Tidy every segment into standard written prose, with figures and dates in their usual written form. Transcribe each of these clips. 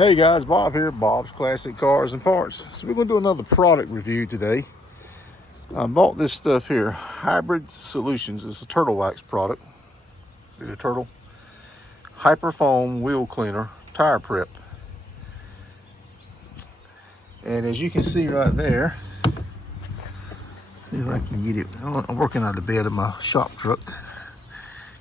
Hey guys, Bob here, Bob's Classic Cars and Parts. So we're going to do another product review today. I bought this stuff here, Hybrid Solutions. It's a turtle wax product. See the turtle? Hyperfoam wheel cleaner, tire prep. And as you can see right there, see if I can get it. I'm working on the bed of my shop truck.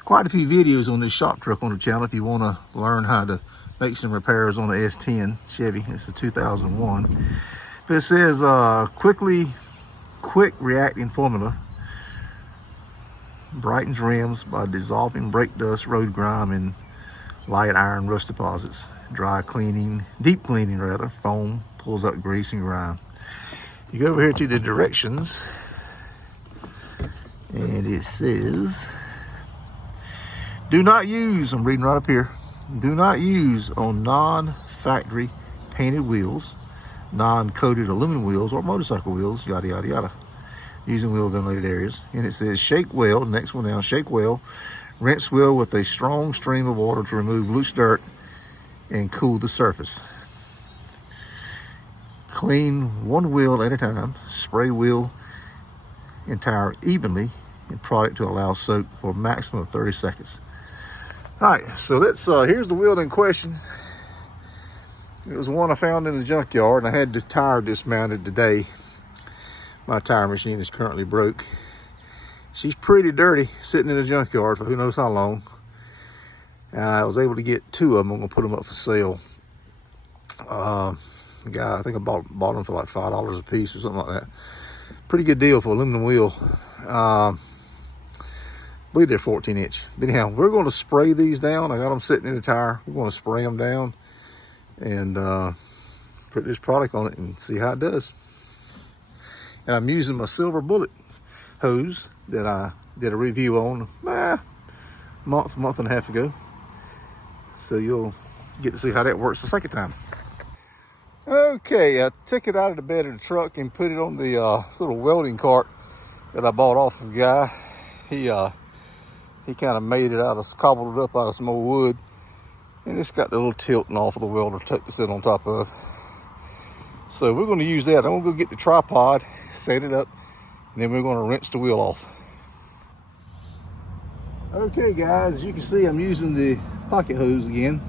Quite a few videos on this shop truck on the channel if you want to learn how to make some repairs on the S10 Chevy. It's a 2001. But it says quick reacting formula. Brightens rims by dissolving brake dust, road grime, and light iron rust deposits. Dry cleaning, deep cleaning rather, foam pulls up grease and grime. You go over here to the directions and it says, do not use, I'm reading right up here, do not use on non-factory painted wheels, non-coated aluminum wheels, or motorcycle wheels, yada, yada, yada, using wheel ventilated areas. And it says shake well, next one down, shake well, rinse well with a strong stream of water to remove loose dirt and cool the surface. Clean one wheel at a time, spray wheel and tire evenly in product to allow soak for a maximum of 30 seconds. All right, so let's, here's the wheel in question. It was one I found in the junkyard, and I had the tire dismounted today. My tire machine is currently broke. She's pretty dirty, sitting in the junkyard for who knows how long. I was able to get two of them. I'm gonna put them up for sale. Guy, I think I bought them for like $5 a piece or something like that. Pretty good deal for aluminum wheel. I believe they're 14-inch. Anyhow, we're going to spray these down. I got them sitting in the tire. We're going to spray them down and put this product on it and see how it does. And I'm using my Silver Bullet hose that I did a review on a month and a half ago. So you'll get to see how that works the second time. Okay, I took it out of the bed of the truck and put it on the little welding cart that I bought off of a guy. He kind of made it cobbled it up out of some old wood. And it's got the little tilting off of the welder to sit on top of. So we're going to use that. I'm going to go get the tripod, set it up, and then we're going to rinse the wheel off. Okay guys, as you can see, I'm using the pocket hose again.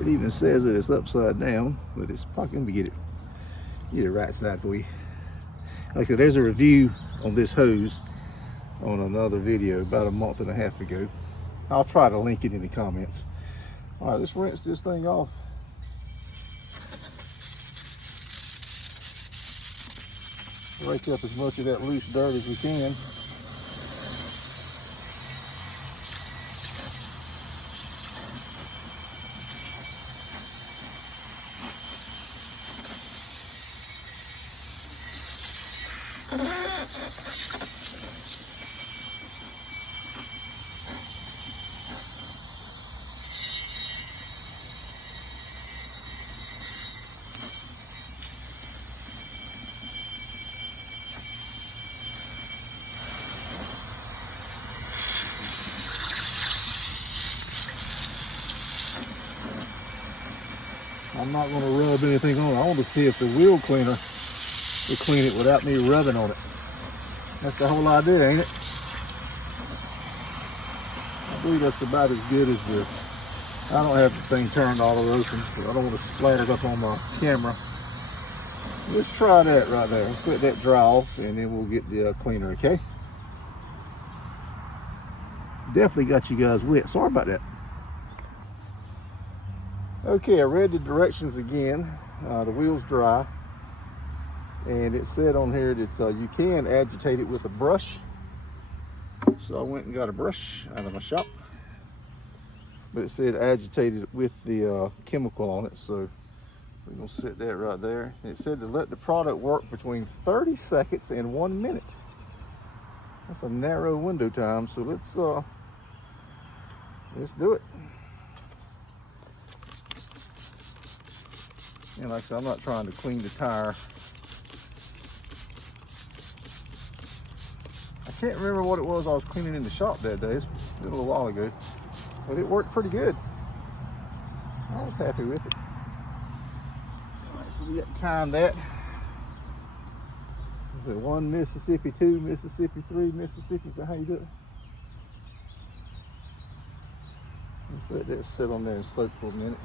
It even says that it's upside down, but it's pocket. Let me get it right side for you. Like I said, there's a review on this hose on another video about a month and a half ago. I'll try to link it in the comments. All right, let's rinse this thing off. Rake up as much of that loose dirt as we can. I'm not going to rub anything on it. I want to see if the wheel cleaner will clean it without me rubbing on it. That's the whole idea, ain't it? I believe that's about as good as the... I don't have the thing turned all the way open, so I don't want to splatter it up on my camera. Let's try that right there. Let's let that dry off, and then we'll get the cleaner, okay? Definitely got you guys wet. Sorry about that. Okay, I read the directions again. The wheel's dry, and it said on here that you can agitate it with a brush. So I went and got a brush out of my shop, but it said agitated with the chemical on it. So we're gonna set that right there. It said to let the product work between 30 seconds and 1 minute. That's a narrow window time. So let's do it. And like I said, I'm not trying to clean the tire. I can't remember what it was I was cleaning in the shop that day. It's been a little while ago. But it worked pretty good. I was happy with it. We got to time that. Is it 1 Mississippi, 2 Mississippi, 3 Mississippi? Is that how you do it? Let's let that sit on there and soak for a minute.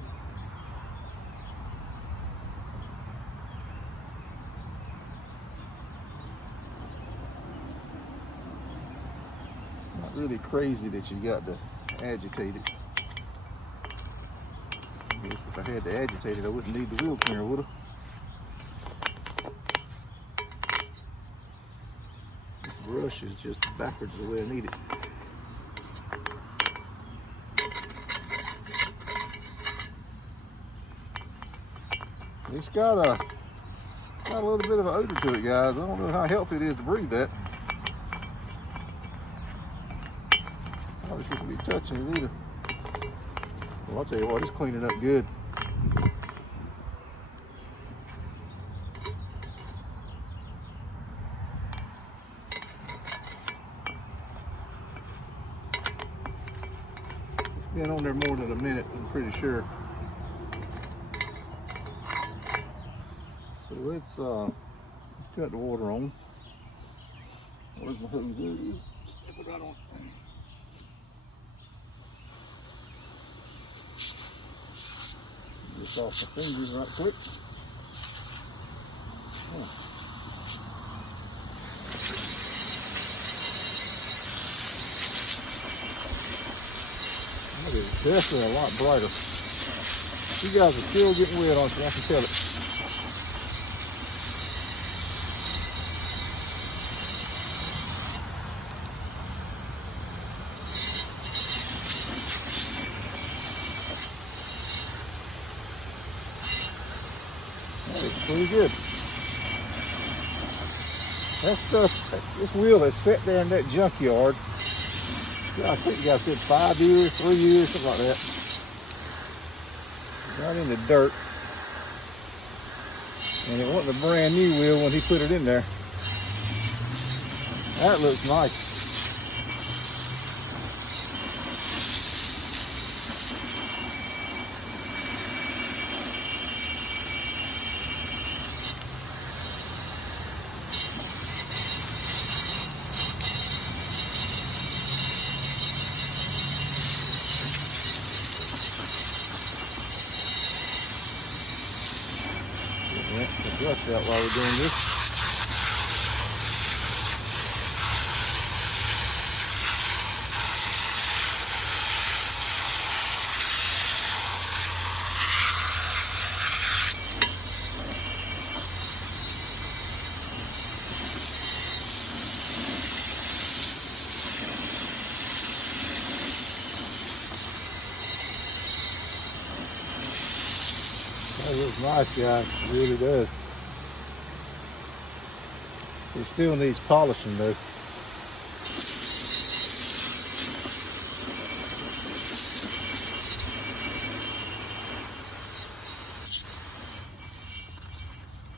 Not really crazy that you got to agitate it. I guess if I had to agitate it, I wouldn't need the wheel cleaner, would I? This brush is just backwards the way I need it. It's got a little bit of an odor to it, guys. I don't know how healthy it is to breathe that. Probably shouldn't be touching it either. Well, I'll tell you what, it's cleaning up good. It's been on there more than a minute, I'm pretty sure. So let's cut the water on. Where's my hose? There it is. Step it right on. Just off my fingers right quick. That is definitely a lot brighter. You guys are still getting wet on it, I can tell it. Pretty good. That stuff, this wheel has sat there in that junkyard. Yeah, I think you guys said 5 years, 3 years, something like that. Right in the dirt. And it wasn't a brand new wheel when he put it in there. That looks nice. The brush out while we're doing this. That looks nice, guys. It really does. It still needs polishing though.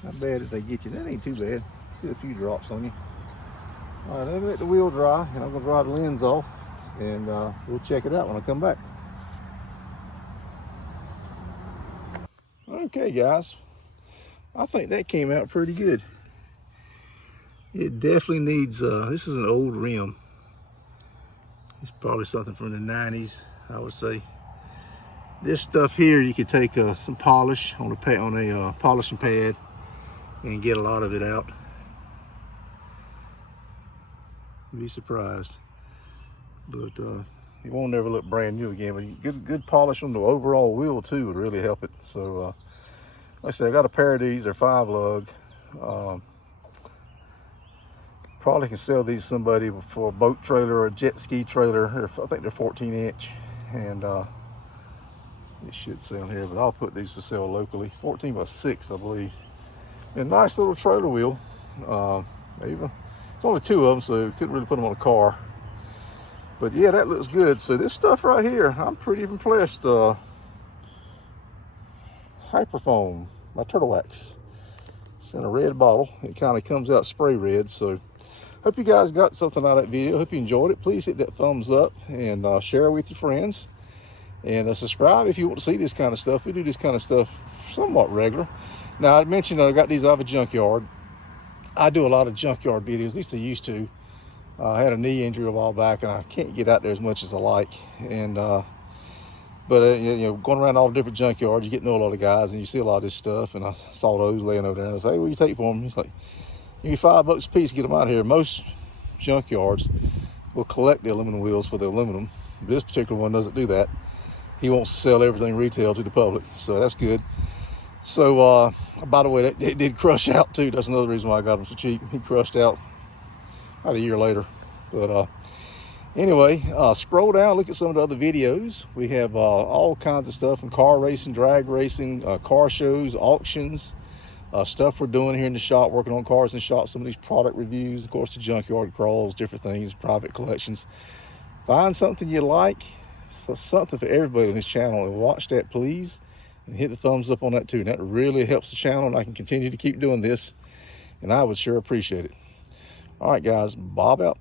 How bad did they get you? That ain't too bad. See a few drops on you. All right, let me let the wheel dry, and I'm gonna dry the lens off, and we'll check it out when I come back. Okay, guys. I think that came out pretty good. It definitely needs, this is an old rim. It's probably something from the 90s, I would say. This stuff here, you could take some polish on a polishing pad and get a lot of it out. You'd be surprised. But it won't never look brand new again. But good polish on the overall wheel too would really help it. So like I said, I got a pair of these. They're 5 lug. Probably can sell these to somebody for a boat trailer or a jet ski trailer. I think they're 14-inch, and it should sell here, but I'll put these for sale locally. 14 by 6, I believe. And nice little trailer wheel. It's only 2 of them, so you couldn't really put them on a car. But yeah, that looks good. So this stuff right here, I'm pretty impressed. Hyperfoam by Turtle Wax. It's in a red bottle. It kind of comes out spray red. So hope you guys got something out of that video. Hope you enjoyed it. Please hit that thumbs up and share it with your friends. And subscribe if you want to see this kind of stuff. We do this kind of stuff somewhat regular. Now, I mentioned I got these out of a junkyard. I do a lot of junkyard videos, at least I used to. I had a knee injury a while back, and I can't get out there as much as I like. And but you know, going around all the different junkyards, you get to know a lot of guys, and you see a lot of this stuff. And I saw those laying over there, and I was like, hey, what do you take for them? He's like, give me $5 a piece, get them out of here. Most junkyards will collect the aluminum wheels for the aluminum. This particular one doesn't do that. He wants to sell everything retail to the public, so that's good. So by the way, it did crush out too. That's another reason why I got them so cheap. He crushed out about a year later. But anyway, scroll down, look at some of the other videos. We have all kinds of stuff from car racing, drag racing, car shows, auctions, stuff we're doing here in the shop, working on cars in the shop, some of these product reviews, of course, the junkyard crawls, different things, private collections. Find something you like, something for everybody on this channel, and watch that, please. And hit the thumbs up on that too. And that really helps the channel, and I can continue to keep doing this, and I would sure appreciate it. All right, guys, Bob out.